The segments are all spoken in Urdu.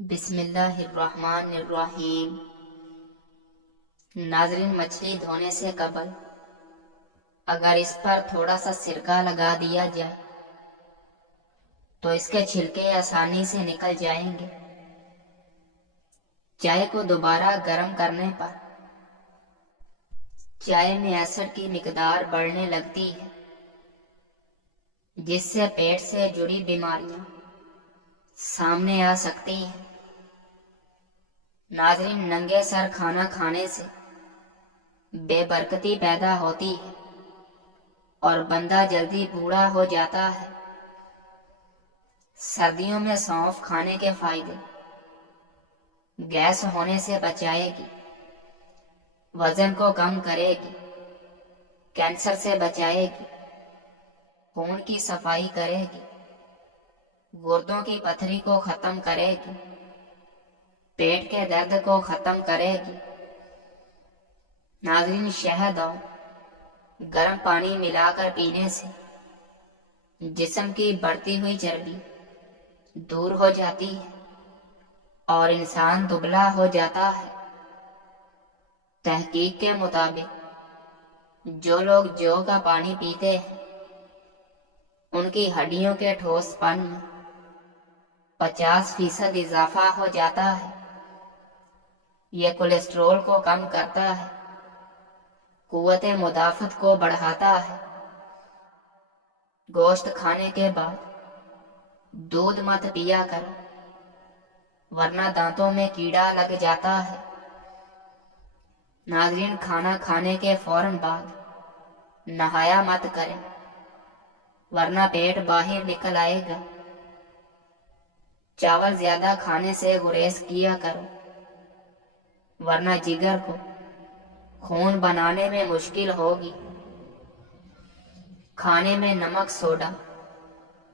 بسم اللہ الرحمن الرحیم۔ ناظرین، مچھلی دھونے سے قبل اگر اس پر تھوڑا سا سرکہ لگا دیا جائے تو اس کے چھلکے آسانی سے نکل جائیں گے۔ چائے کو دوبارہ گرم کرنے پر چائے میں ایسڈ کی مقدار بڑھنے لگتی ہے، جس سے پیٹ سے جڑی بیماریاں سامنے آ سکتی ہیں۔ ناظرین، ننگے سر کھانا کھانے سے بے برکتی پیدا ہوتی ہے اور بندہ جلدی بوڑھا ہو جاتا ہے۔ سردیوں میں سونف کھانے کے فائدے: گیس ہونے سے بچائے گی، وزن کو کم کرے گی، کینسر سے بچائے گی، خون کی صفائی کرے گی، گردوں کی پتھری کو ختم کرے گی، پیٹ کے درد کو ختم کرے گی۔ ناظرین، شہد اور گرم پانی ملا کر پینے سے جسم کی بڑھتی ہوئی چربی دور ہو جاتی ہے اور انسان دبلا ہو جاتا ہے۔ تحقیق کے مطابق جو لوگ جو کا پانی پیتے ہیں ان کی ہڈیوں کے ٹھوس پن میں 50% اضافہ ہو جاتا ہے۔ یہ کولیسٹرول کو کم کرتا ہے، قوت مدافعت کو بڑھاتا ہے۔ گوشت کھانے کے بعد دودھ مت پیا کرو، ورنہ دانتوں میں کیڑا لگ جاتا ہے۔ ناظرین، کھانا کھانے کے فوراً بعد نہایا مت کریں، ورنہ پیٹ باہر نکل آئے گا۔ چاول زیادہ کھانے سے گریز کیا کرو، ورنہ جگر کو خون بنانے میں مشکل ہوگی۔ کھانے میں نمک، سوڈا،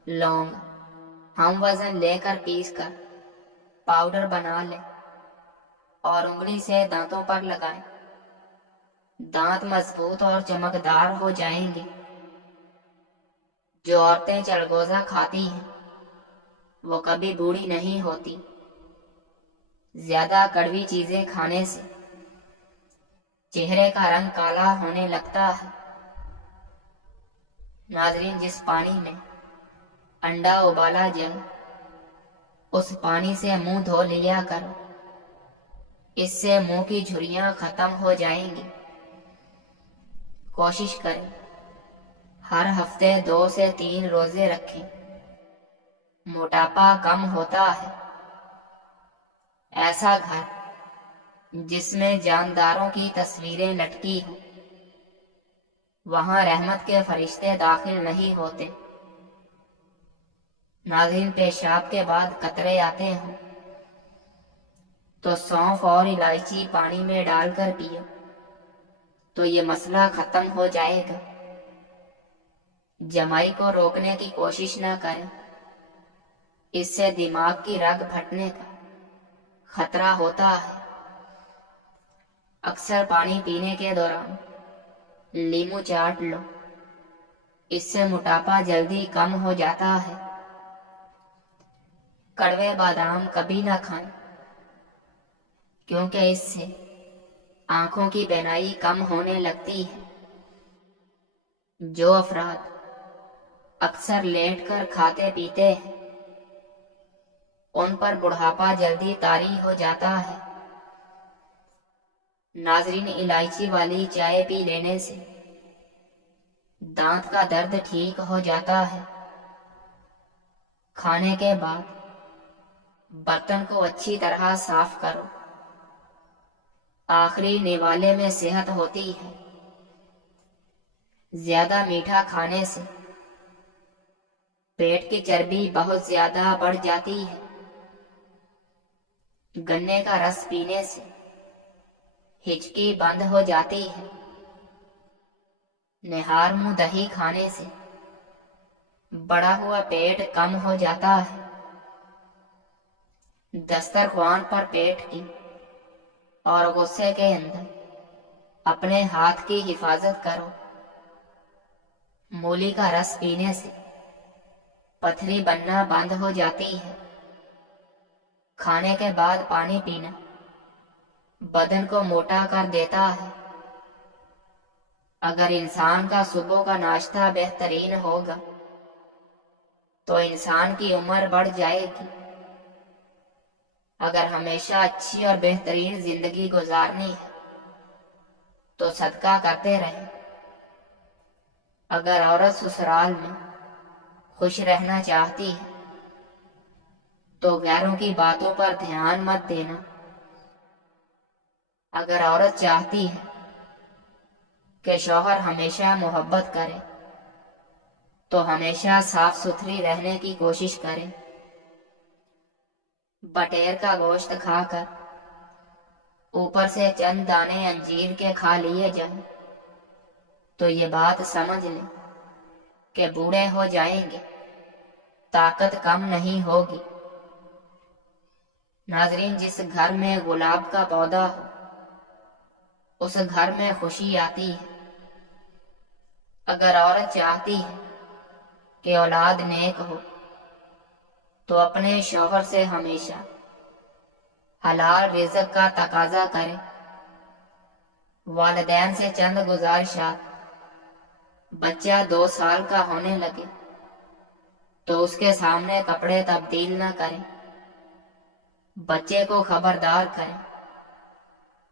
لونگ ہم وزن لے کر پیس کر پاؤڈر بنا لیں اور انگلی سے دانتوں پر لگائیں۔ دانت مضبوط اور چمکدار ہو جائیں گے۔ جو عورتیں چلگوزہ کھاتی ہیں وہ کبھی بوڑھی نہیں ہوتی۔ زیادہ کڑوی چیزیں کھانے سے چہرے کا رنگ کالا ہونے لگتا ہے۔ ناظرین، جس پانی میں انڈا ابالا جائے اس پانی سے منہ دھو لیا کرو، اس سے منہ کی جھریاں ختم ہو جائیں گی۔ کوشش کریں ہر ہفتے 2 سے 3 روزے رکھیں، موٹاپا کم ہوتا ہے۔ ایسا گھر جس میں جانداروں کی تصویریں لٹکی ہوں، وہاں رحمت کے فرشتے داخل نہیں ہوتے۔ ناظرین، پیشاب کے بعد قطرے آتے ہوں تو سونف اور الائچی پانی میں ڈال کر پیو تو یہ مسئلہ ختم ہو جائے گا۔ جمائی کو روکنے کی کوشش نہ کریں، اس سے دماغ کی رگ پھٹنے کا خطرہ ہوتا ہے۔ اکثر پانی پینے کے دوران لیمو چاٹ لو، اس سے موٹاپا جلدی کم ہو جاتا ہے۔ کڑوے بادام کبھی نہ کھائیں، کیونکہ اس سے آنکھوں کی بینائی کم ہونے لگتی ہے۔ جو افراد اکثر لیٹ کر کھاتے پیتے ہیں ان پر بڑھاپا جلدی طاری ہو جاتا ہے۔ ناظرین، الائچی والی چائے پی لینے سے دانت کا درد ٹھیک ہو جاتا ہے۔ کھانے کے بعد برتن کو اچھی طرح صاف کرو، آخری نوالے میں صحت ہوتی ہے۔ زیادہ میٹھا کھانے سے پیٹ کی چربی بہت زیادہ بڑھ جاتی ہے۔ گنے کا رس پینے سے ہچکی بند ہو جاتی ہے۔ نہار منہ دہی کھانے سے بڑا ہوا پیٹ کم ہو جاتا ہے۔ دسترخوان پر پیٹ کی اور غصے کے اندر اپنے ہاتھ کی حفاظت کرو۔ مولی کا رس پینے سے پتھری بننا بند ہو جاتی ہے۔ کھانے کے بعد پانی پینا بدن کو موٹا کر دیتا ہے۔ اگر انسان کا صبح کا ناشتہ بہترین ہوگا تو انسان کی عمر بڑھ جائے گی۔ اگر ہمیشہ اچھی اور بہترین زندگی گزارنی ہے تو صدقہ کرتے رہیں۔ اگر عورت سسرال میں خوش رہنا چاہتی ہے تو غیروں کی باتوں پر دھیان مت دینا۔ اگر عورت چاہتی ہے کہ شوہر ہمیشہ محبت کرے تو ہمیشہ صاف ستھری رہنے کی کوشش کرے۔ بٹیر کا گوشت کھا کر اوپر سے چند دانے انجیر کے کھا لیے جائیں تو یہ بات سمجھ لیں کہ بوڑھے ہو جائیں گے، طاقت کم نہیں ہوگی۔ ناظرین، جس گھر میں گلاب کا پودا ہو اس گھر میں خوشی آتی ہے۔ اگر عورت چاہتی ہے کہ اولاد نیک ہو تو اپنے شوہر سے ہمیشہ حلال رزق کا تقاضا کرے۔ والدین سے چند گزارشات: بچہ 2 سال کا ہونے لگے تو اس کے سامنے کپڑے تبدیل نہ کریں۔ بچے کو خبردار کریں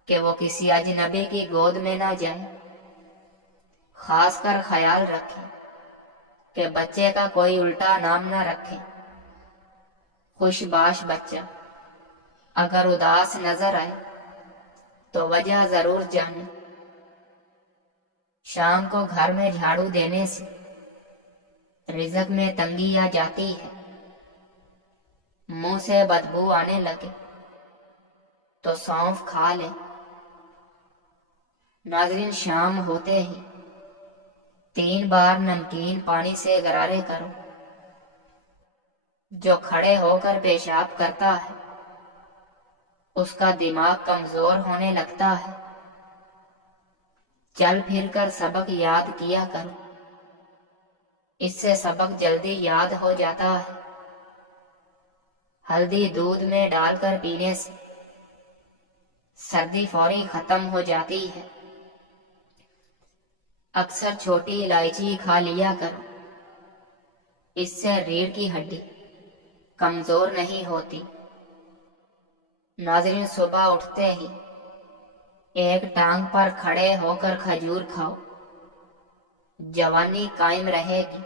کہ وہ کسی اجنبی کی گود میں نہ جائے۔ خاص کر خیال رکھیں کہ بچے کا کوئی الٹا نام نہ رکھیں۔ خوش باش بچہ اگر اداس نظر آئے تو وجہ ضرور جانیں۔ شام کو گھر میں جھاڑو دینے سے رزق میں تنگی آ جاتی ہے۔ منہ سے بدبو آنے لگے تو سونف کھا لیں۔ ناظرین، شام ہوتے ہی 3 بار نمکین پانی سے غرارے کرو۔ جو کھڑے ہو کر پیشاب کرتا ہے اس کا دماغ کمزور ہونے لگتا ہے۔ چل پھر کر سبق یاد کیا کرو، اس سے سبق جلدی یاد ہو جاتا ہے۔ ہلدی دودھ میں ڈال کر پینے سے سردی فوری ختم ہو جاتی ہے۔ اکثر چھوٹی الائچی کھا لیا کرو، اس سے ریڑھ کی ہڈی کمزور نہیں ہوتی۔ ناظرین، صبح اٹھتے ہی ایک ٹانگ پر کھڑے ہو کر کھجور کھاؤ، جوانی قائم رہے گی۔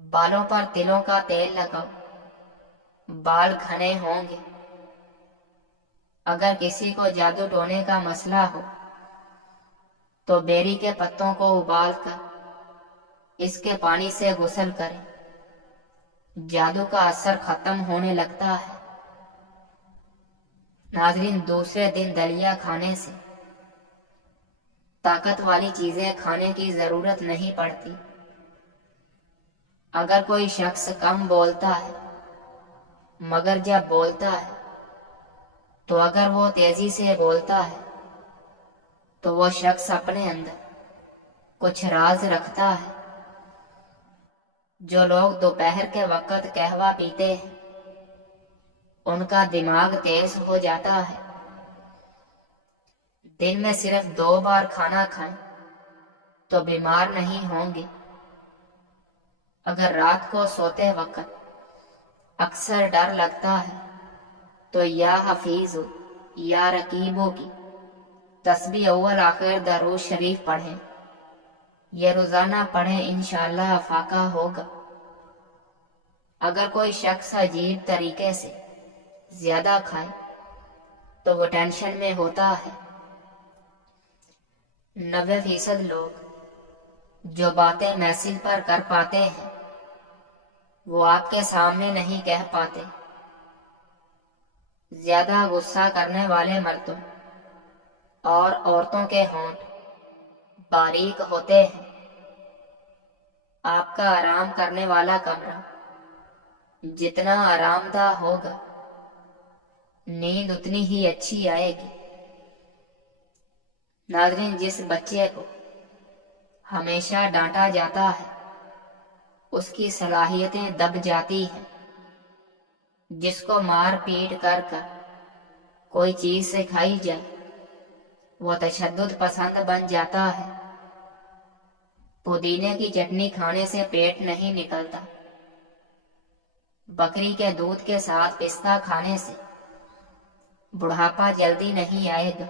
بالوں پر تلوں کا تیل لگاؤ، بال گھنے ہوں گے۔ اگر کسی کو جادو ٹونے کا مسئلہ ہو تو بیری کے پتوں کو ابال کر اس کے پانی سے غسل کریں، جادو کا اثر ختم ہونے لگتا ہے۔ ناظرین، دوسرے دن دلیا کھانے سے طاقت والی چیزیں کھانے کی ضرورت نہیں پڑتی۔ اگر کوئی شخص کم بولتا ہے مگر جب بولتا ہے تو اگر وہ تیزی سے بولتا ہے تو وہ شخص اپنے اندر کچھ راز رکھتا ہے۔ جو لوگ دوپہر کے وقت قہوہ پیتے ہیں ان کا دماغ تیز ہو جاتا ہے۔ دن میں صرف 2 بار کھانا کھائیں تو بیمار نہیں ہوں گے۔ اگر رات کو سوتے وقت اکثر ڈر لگتا ہے تو یا حفیظ یا رقیبوں کی تسبیح اول آخر درود شریف پڑھیں۔ یہ روزانہ پڑھیں، انشاءاللہ افاقہ ہوگا۔ اگر کوئی شخص عجیب طریقے سے زیادہ کھائے تو وہ ٹینشن میں ہوتا ہے۔ 90% لوگ جو باتیں میسج پر کر پاتے ہیں وہ آپ کے سامنے نہیں کہہ پاتے۔ زیادہ غصہ کرنے والے مردوں اور عورتوں کے ہونٹ باریک ہوتے ہیں۔ آپ کا آرام کرنے والا کمرہ جتنا آرام دہ ہوگا نیند اتنی ہی اچھی آئے گی۔ ناظرین، جس بچے کو ہمیشہ ڈانٹا جاتا ہے اس کی صلاحیتیں دب جاتی ہیں۔ جس کو مار پیٹ کر کوئی چیز سے کھائی جائے وہ تشدد پسند بن جاتا ہے۔ پودینے کی چٹنی کھانے سے پیٹ نہیں نکلتا۔ بکری کے دودھ کے ساتھ پستہ کھانے سے بڑھاپا جلدی نہیں آئے گا۔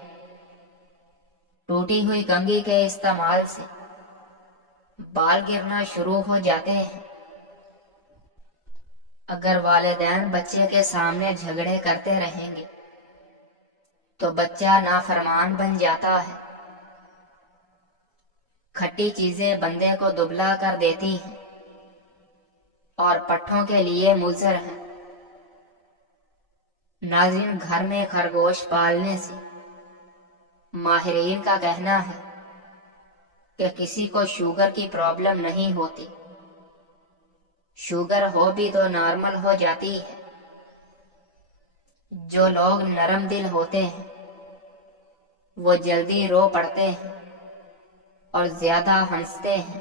ٹوٹی ہوئی کنگھی کے استعمال سے بال گرنا شروع ہو جاتے ہیں۔ اگر والدین بچے کے سامنے جھگڑے کرتے رہیں گے تو بچہ نافرمان بن جاتا ہے۔ کھٹی چیزیں بندے کو دبلا کر دیتی ہیں اور پٹھوں کے لیے مضر ہیں۔ ناظرین، گھر میں خرگوش پالنے سے ماہرین کا کہنا ہے کہ کسی کو شوگر کی پرابلم نہیں ہوتی۔ شوگر ہو بھی تو نارمل ہو جاتی ہے۔ جو لوگ نرم دل ہوتے ہیں وہ جلدی رو پڑتے ہیں اور زیادہ ہنستے ہیں۔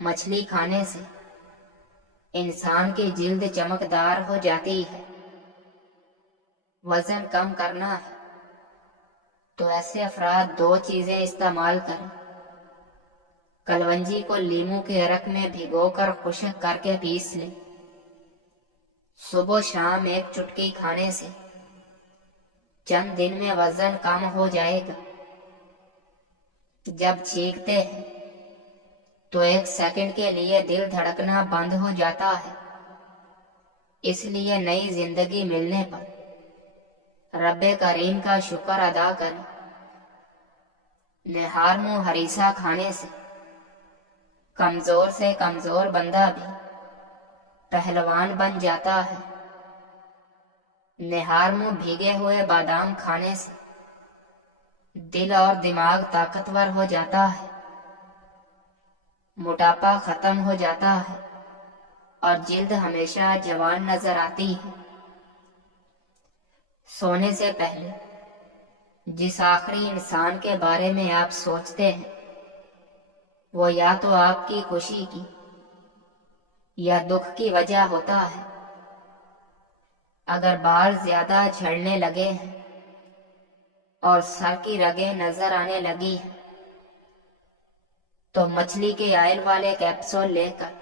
مچھلی کھانے سے انسان کی جلد چمکدار ہو جاتی ہے۔ وزن کم کرنا ہے تو ایسے افراد 2 چیزیں استعمال کریں۔ کلونجی کو لیموں کے عرق میں بھگو کر خشک کر کے پیس لیں۔ صبح و شام 1 چٹکی کھانے سے چند دن میں وزن کم ہو جائے گا۔ جب چھینکتے ہیں تو 1 سیکنڈ کے لیے دل دھڑکنا بند ہو جاتا ہے۔ اس لیے نئی زندگی ملنے پر رب کریم کا شکر ادا کریں۔ نہار منہ ہریسہ کھانے سے کمزور سے کمزور بندہ بھی پہلوان بن جاتا ہے۔ نہار منہ بھیگے ہوئے بادام کھانے سے دل اور دماغ طاقتور ہو جاتا ہے۔ موٹاپا ختم ہو جاتا ہے اور جلد ہمیشہ جوان نظر آتی ہے۔ سونے سے پہلے جس آخری انسان کے بارے میں آپ سوچتے ہیں وہ یا تو آپ کی خوشی کی یا دکھ کی وجہ ہوتا ہے۔ اگر بال زیادہ جھڑنے لگے ہیں اور سر کی رگیں نظر آنے لگی ہیں تو مچھلی کے آئل والے کیپسول لے کر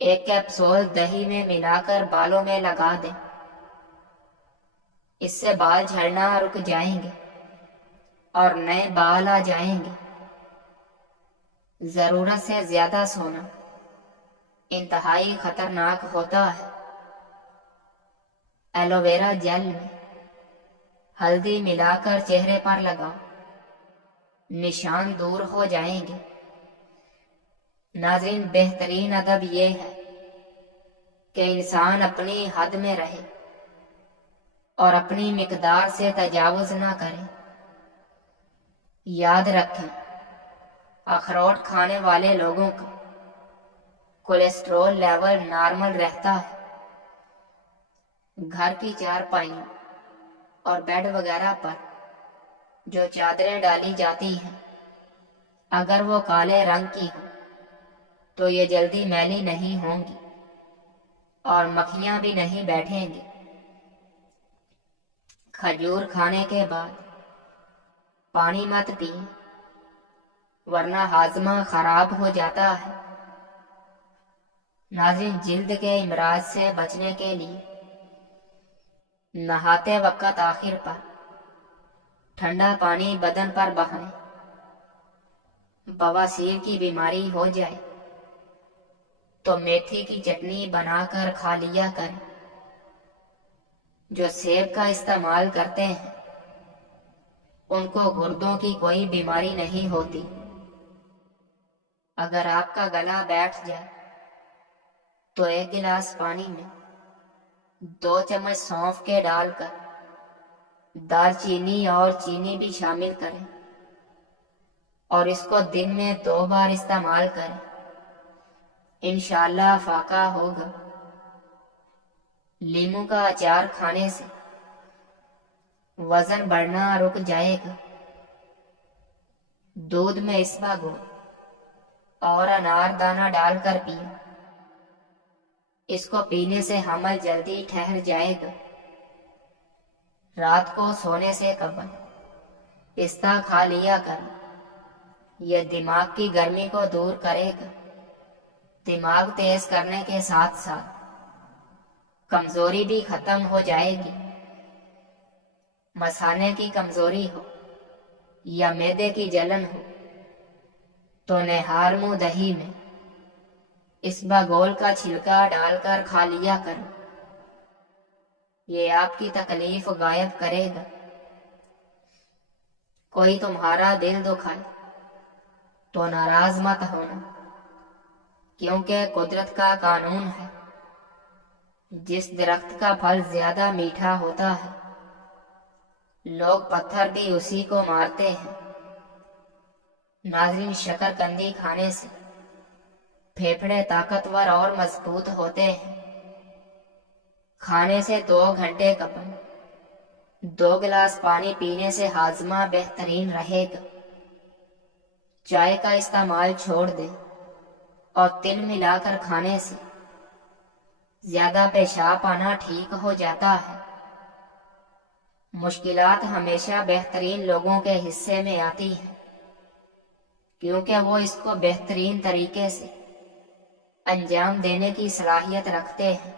1 کیپسول دہی میں ملا کر بالوں میں لگا دیں۔ اس سے بال جھڑنا رک جائیں گے اور نئے بال آ جائیں گے۔ ضرورت سے زیادہ سونا انتہائی خطرناک ہوتا ہے۔ ایلو ویرا جیل میں ہلدی ملا کر چہرے پر لگاؤ، نشان دور ہو جائیں گے۔ ناظرین، بہترین ادب یہ ہے کہ انسان اپنی حد میں رہے اور اپنی مقدار سے تجاوز نہ کرے۔ یاد رکھیں، اخروٹ کھانے والے لوگوں کا کولیسٹرول لیول نارمل رہتا ہے۔ گھر کی چارپائیوں اور بیڈ وغیرہ پر جو چادریں ڈالی جاتی ہیں اگر وہ کالے رنگ کی ہوں تو یہ جلدی میلی نہیں ہوں گی اور مکھیاں بھی نہیں بیٹھیں گی۔ کھجور کھانے کے بعد پانی مت پئیں ورنہ ہاضمہ خراب ہو جاتا ہے۔ ناظرین، جلد کے امراض سے بچنے کے لیے نہاتے وقت آخر پر ٹھنڈا پانی بدن پر بہائیں۔ بواسیر کی بیماری ہو جائے تو میتھی کی چٹنی بنا کر کھا لیا کریں۔ جو سیب کا استعمال کرتے ہیں ان کو گردوں کی کوئی بیماری نہیں ہوتی۔ اگر آپ کا گلا بیٹھ جائے تو 1 گلاس پانی میں 2 چمچ سونف کے ڈال کر دار چینی اور چینی بھی شامل کریں اور اس کو دن میں 2 بار استعمال کریں۔ انشاءاللہ فاقہ ہوگا۔ لیموں کا اچار کھانے سے وزن بڑھنا رک جائے گا۔ دودھ میں اسبا گڑ اور انار دانہ ڈال کر پئیں۔ اس کو پینے سے حمل جلدی ٹھہر جائے گا۔ رات کو سونے سے قبل پستہ کھا لیا کرو، یہ دماغ کی گرمی کو دور کرے گا۔ دماغ تیز کرنے کے ساتھ ساتھ کمزوری بھی ختم ہو جائے گی۔ مثانے کی کمزوری ہو یا معدے کی جلن ہو تو نہار منہ دہی میں اسبگول کا چھلکا ڈال کر کھا لیا کرو، یہ آپ کی تکلیف غائب کرے گا۔ کوئی تمہارا دل دکھائے تو ناراض مت ہونا، کیونکہ قدرت کا قانون ہے، جس درخت کا پھل زیادہ میٹھا ہوتا ہے لوگ پتھر بھی اسی کو مارتے ہیں۔ ناظرین، شکر قندی کھانے سے پھیپھڑے طاقتور اور مضبوط ہوتے ہیں۔ کھانے سے 2 گھنٹے قبل 2 گلاس پانی پینے سے ہاضمہ بہترین رہے گا۔ چائے کا استعمال چھوڑ دیں اور تل ملا کر کھانے سے زیادہ پیشاب آنا ٹھیک ہو جاتا ہے۔ مشکلات ہمیشہ بہترین لوگوں کے حصے میں آتی ہیں، کیونکہ وہ اس کو بہترین طریقے سے انجام دینے کی صلاحیت رکھتے ہیں۔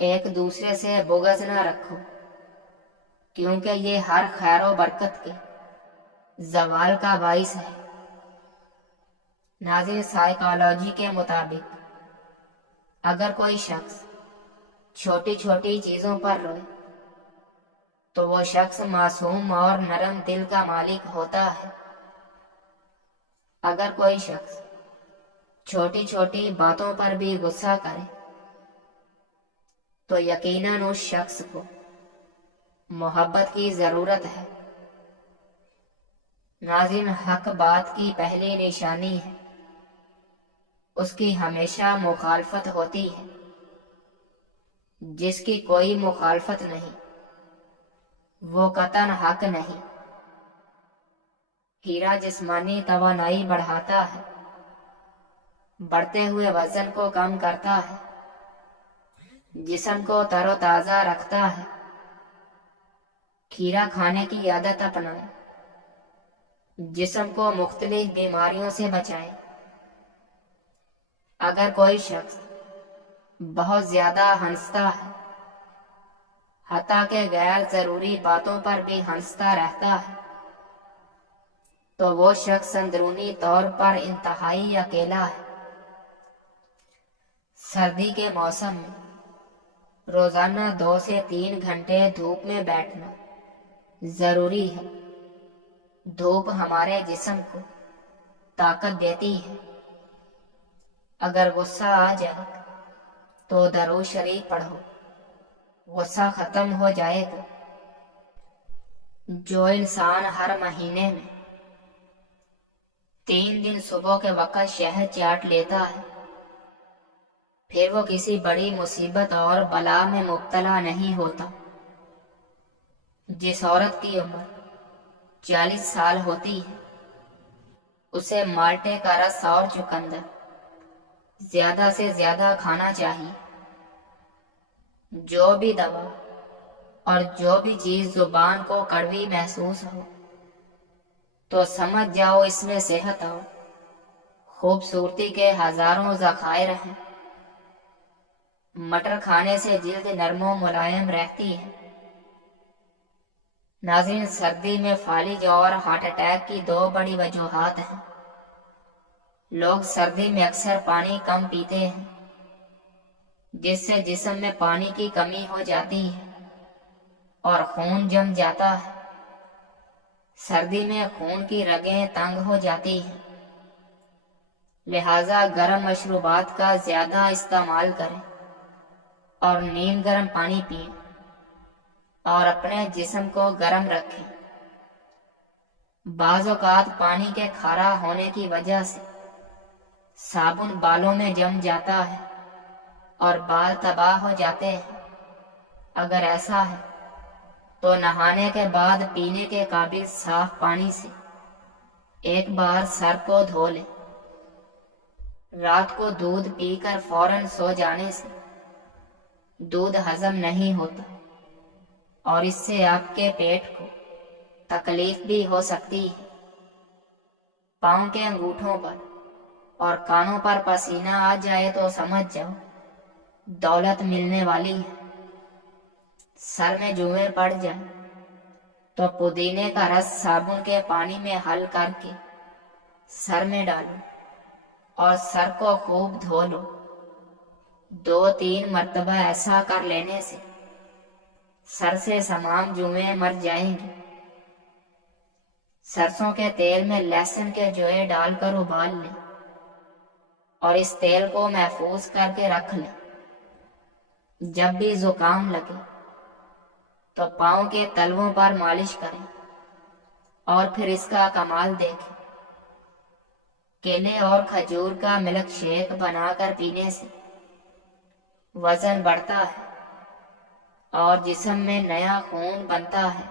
ایک دوسرے سے بغض نہ رکھو، کیونکہ یہ ہر خیر و برکت کے زوال کا باعث ہے۔ ناظرین، سائیکالوجی کے مطابق اگر کوئی شخص چھوٹی چھوٹی چیزوں پر روئے تو وہ شخص معصوم اور نرم دل کا مالک ہوتا ہے۔ اگر کوئی شخص چھوٹی چھوٹی باتوں پر بھی غصہ کرے تو یقیناً اس شخص کو محبت کی ضرورت ہے۔ ناظرین، حق بات کی پہلی نشانی ہے، اس کی ہمیشہ مخالفت ہوتی ہے۔ جس کی کوئی مخالفت نہیں وہ قطعاً حق نہیں۔ ہیرا جسمانی توانائی بڑھاتا ہے، بڑھتے ہوئے وزن کو کم کرتا ہے، جسم کو تر و تازہ رکھتا ہے۔ کھیرا کھانے کی عادت اپنائیں، جسم کو مختلف بیماریوں سے بچائیں۔ اگر کوئی شخص بہت زیادہ ہنستا ہے، حتیٰ کہ غیر ضروری باتوں پر بھی ہنستا رہتا ہے، تو وہ شخص اندرونی طور پر انتہائی اکیلا ہے۔ سردی کے موسم میں روزانہ 2 سے 3 گھنٹے دھوپ میں بیٹھنا ضروری ہے۔ دھوپ ہمارے جسم کو طاقت دیتی ہے۔ اگر غصہ آ جائے تو درود شریف پڑھو، غصہ ختم ہو جائے گا۔ جو انسان ہر مہینے میں 3 دن صبح کے وقت شہد چاٹ لیتا ہے، پھر وہ کسی بڑی مصیبت اور بلا میں مبتلا نہیں ہوتا۔ جس عورت کی عمر 40 سال ہوتی ہے اسے مالٹے کا رس اور چقندر زیادہ سے زیادہ کھانا چاہیے۔ جو بھی دوا اور جو بھی چیز زبان کو کڑوی محسوس ہو تو سمجھ جاؤ اس میں صحت اور خوبصورتی کے ہزاروں ذخائر ہیں۔ مٹر کھانے سے جلد نرم و ملائم رہتی ہے۔ ناظرین، سردی میں فالج اور ہارٹ اٹیک کی 2 بڑی وجوہات ہیں۔ لوگ سردی میں اکثر پانی کم پیتے ہیں، جس سے جسم میں پانی کی کمی ہو جاتی ہے اور خون جم جاتا ہے۔ سردی میں خون کی رگیں تنگ ہو جاتی ہیں، لہذا گرم مشروبات کا زیادہ استعمال کریں اور نیم گرم پانی پئیں اور اپنے جسم کو گرم رکھیں۔ بعض اوقات پانی کے کھارا ہونے کی وجہ سے صابن بالوں میں جم جاتا ہے اور بال تباہ ہو جاتے ہیں۔ اگر ایسا ہے تو نہانے کے بعد پینے کے قابل صاف پانی سے ایک بار سر کو دھو لیں۔ رات کو دودھ پی کر فوراً سو جانے سے دودھ ہضم نہیں ہوتا اور اس سے آپ کے پیٹ کو تکلیف بھی ہو سکتی ہے۔ پاؤں کے انگوٹھوں پر اور کانوں پر پسینہ آ جائے تو سمجھ جاؤ دولت ملنے والی ہے۔ سر میں جوئیں پڑ جائیں تو پودینے کا رس صابن کے پانی میں حل کر کے سر میں ڈالو اور سر کو خوب دھو لو۔ 2-3 مرتبہ ایسا کر لینے سے سر سے تمام جوئیں مر جائیں گی۔ سرسوں کے تیل میں لہسن کے جوئیں ڈال کر ابال لیں اور اس تیل کو محفوظ کر کے رکھ لیں۔ جب بھی زکام لگے تو پاؤں کے تلووں پر مالش کریں اور پھر اس کا کمال دیکھیں۔ کیلے اور کھجور کا ملک شیک بنا کر پینے سے وزن بڑھتا ہے اور جسم میں نیا خون بنتا ہے۔